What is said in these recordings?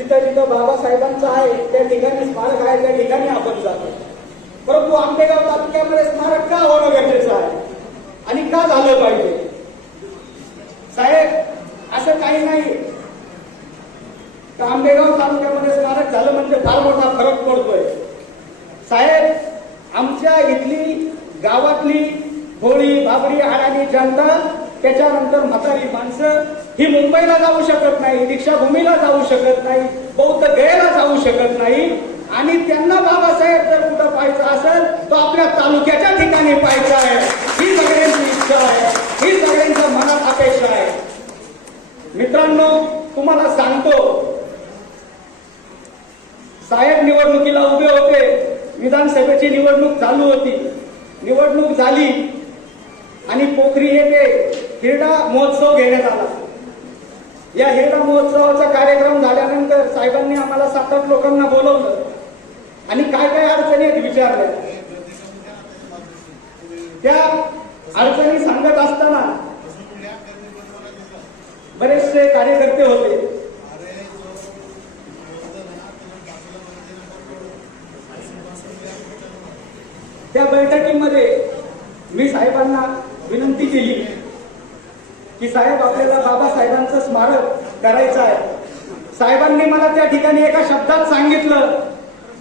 जिथं जिथं बाबासाहेबांचं आहे त्या ठिकाणी स्मारक आहे त्या ठिकाणी आपण जातो. परंतु आंबेगाव तालुक्यामध्ये स्मारक का होणं गरजेचं आहे आणि का झालं पाहिजे? साहेब असं काही नाही तर आंबेगाव तालुक्यामध्ये स्मारक झालं म्हणजे फार मोठा फरक पडतोय. साहेब आमच्या इथली गावातली भोळी बाबरी अडाणी जनता, त्याच्यानंतर म्हातारी माणसं ही मुंबईला जाऊ शकत नाही, दीक्षाभूमीला जाऊ शकत नाही, बौद्ध गयेला जाऊ शकत नाही आणि त्यांना बाबासाहेब जर कुठं पाहायचं असेल तर आपल्या तालुक्याच्या ठिकाणी पाहायचं आहे. ही सगळ्यांची इच्छा आहे, ही सगळ्यांच्या मनात अपेक्षा आहे. मित्रांनो तुम्हाला सांगतो, साहेब निवडणुकीला उभे होते, विधानसभेची निवडणूक चालू होती, निवडणूक झाली आणि पोखरी येथे हिरडा महोत्सव घेण्यात आला. या हिरडा महोत्सवाचा कार्यक्रम झाल्यानंतर साहेबांनी आम्हाला 7-8 लोकांना बोलवलं आणि काय काय अडचणी आहेत विचारल्या. त्या अडचणी सांगत असताना बरेचसे कार्यकर्ते होते. त्या बैठकीमध्ये मी साहेबांना विनंती केली की साहेब आपल्याला बाबासाहेबांचं स्मारक करायचं आहे. साहेबांनी मला त्या ठिकाणी एका शब्दात सांगितलं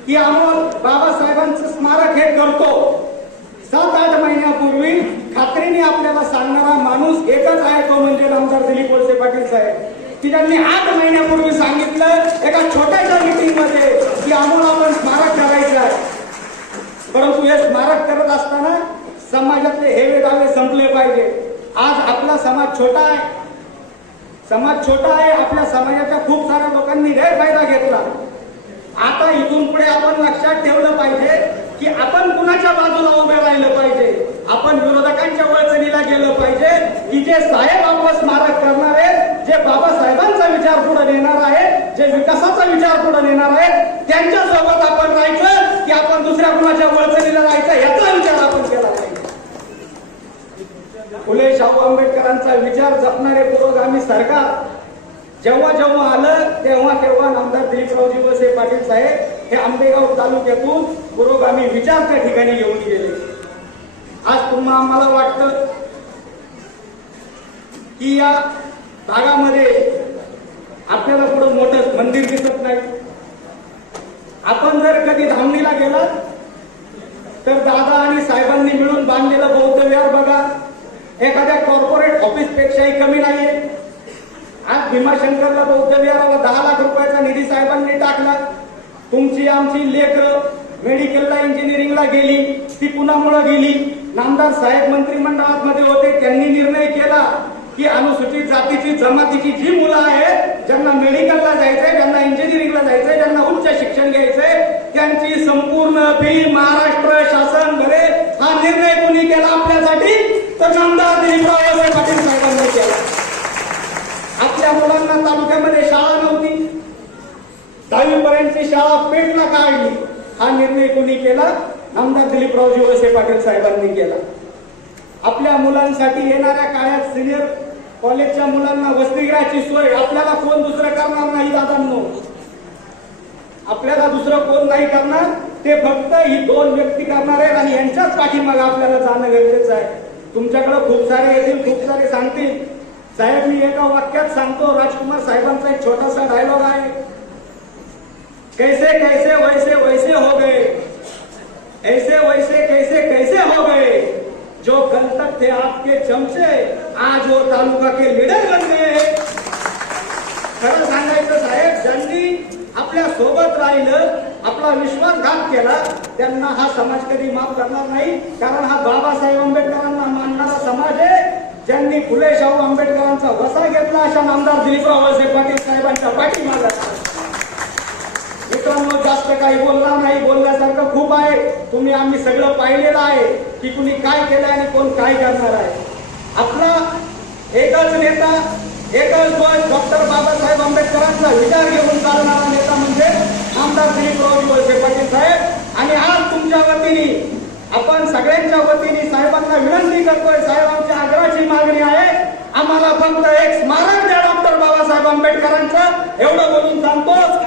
की आम्ही बाबासाहेबांचं स्मारक हे करतो. 7-8 महिन्यापूर्वी खात्रीने आपल्याला सांगणारा माणूस एकच आहे, तो म्हणजे आमदार दिलीप वळसे पाटील साहेब, की त्यांनी 8 महिन्यापूर्वी सांगितलं एका छोट्याशा मीटिंग मध्ये की आम्हाला आपण स्मारक करायचं आहे. परंतु हे स्मारक करत असताना समाजातले हेवे दावे संपले पाहिजे. आज आपला समाज छोटा आहे, समाज छोटा आहे, आपल्या समाजाच्या खूप साऱ्या लोकांनी गैरफायदा घेतला. आता इथून पुढे आपण लक्षात ठेवलं पाहिजे की आपण कुणाच्या बाजूला उभे राहिलं पाहिजे. आपण विरोधकांच्या वळचणीला गेलं पाहिजे की जे साहेब आपलं स्मारक करणार आहेत, जे बाबासाहेबांचा विचार पुढे नेणार आहे, जे विकासाचा विचार पुढे नेणार आहे, त्यांच्या सोबत आपण राहायचं की आपण दुसऱ्या कुणाच्या वळचणीला राहायचं याचा विचार आपण केला पाहिजे. फुले शाहू आंबेडकरांचा विचार जपणारे पुरोगामी सरकार जेव्हा जेव्हा आलं तेव्हा तेव्हा आमदार दिलीपरावजी वळसे पाटील साहेब हे आंबेगाव तालुक्यातून पुरोगामी विचार त्या ठिकाणी घेऊन गेले. आज तुम्हाला आम्हाला वाटतं की या भागामध्ये आपल्याला पुढे मोठं मंदिर दिसत नाही. आपण जर कधी धामणीला गेलात तर दादा आणि साहेबांनी मिळून बांधलेलं बौद्ध विहार बघा, एखाद्या कॉर्पोरेट ऑफिस पेक्षाही कमी नाहीये. आज भीमाशंकरला बौद्ध विहाराला 10 लाख रुपयाचा निधी साहेबांनी टाकला. तुमची आमची लेकरं मेडिकलला इंजिनिअरिंगला गेली, ती कुणामुळे गेली? नामदार साहेब मंत्रिमंडळात मध्ये होते, त्यांनी निर्णय केला की अनुसूचित जातीची जमातीची जी मुलं आहेत, ज्यांना मेडिकलला जायचंय, ज्यांना इंजिनिअरिंगला जायचंय, ज्यांना उच्च शिक्षण घ्यायचंय, त्यांची संपूर्ण फी महाराष्ट्र शासन भरेल. हा निर्णय कुणी केला आपल्यासाठी? तर नामदार दिलीपराव वळसे पाटील साहेबांनी केला. आपल्या मुलांना तालुक्यामध्ये शाळा नव्हती, 10वी पर्यंतची शाळा पेटला काढली. हा निर्णय कोणी केला? आमदार दिलीपरावजी वळसे पाटील साहेबांनी केला. आपल्या मुलांसाठी येणाऱ्या काळात सिनियर कॉलेजच्या मुलांना वसतिगृहाची सोय आपल्याला कोण दुसरं करणार नाही दादांनो, आपल्याला दुसरं कोण नाही करणार, ते फक्त ही 2 व्यक्ती करणार आहेत आणि यांच्याच पाठीमागे आपल्याला जाणं गरजेचं आहे. तुमच्याकडे खूप सारे येतील, खूप सारे सांगतील. साहेब मी एका वाक्यात सांगतो, राजकुमार साहेबांचा एक छोटासा डायलॉग आहे, कैसे कैसे वैसे वैसे हो गए, ऐसे वैसे कैसे कैसे हो गए, जो कल तक थे आपके चमचे आज वो तालुका के लीडर बन गए. खरं सांगायचं साहेब, ज्यांनी आपल्या सोबत राहिलं, आपला विश्वासघात केला, त्यांना हा समाज कधी माफ करणार नाही. कारण हा बाबासाहेब आंबेडकरांना मानणारा समाज आहे. ज्यांनी फुले शाहू आंबेडकरांचा वसा घेतला अशा नामदार दिलीपराव वळसे पाटील साहेबांच्या पाठीमागे. मित्रांनो जास्त काही बोलणार नाही, बोलण्यासारखं खूप आहे. तुम्ही आम्ही सगळं पाहिलेलं आहे की कुणी काय केलंय आणि कोण काय करणार आहे. आपला एकच नेता, एकच ध्वज, डॉक्टर बाबासाहेब आंबेडकरांचा विचार घेऊन चालणारा नेता म्हणजे आमदार दिलीपराव वळसे पाटील साहेब. आणि आज तुमच्या वतीने, आपण सगळ्यांच्या वतीने साहेबांना विनंती करतोय, साहेब आमच्या आग्रहाची मागणी आहे, आम्हाला फक्त एक स्मारक द्या डॉक्टर बाबासाहेब आंबेडकरांचं, एवढं बोलून सांगतो.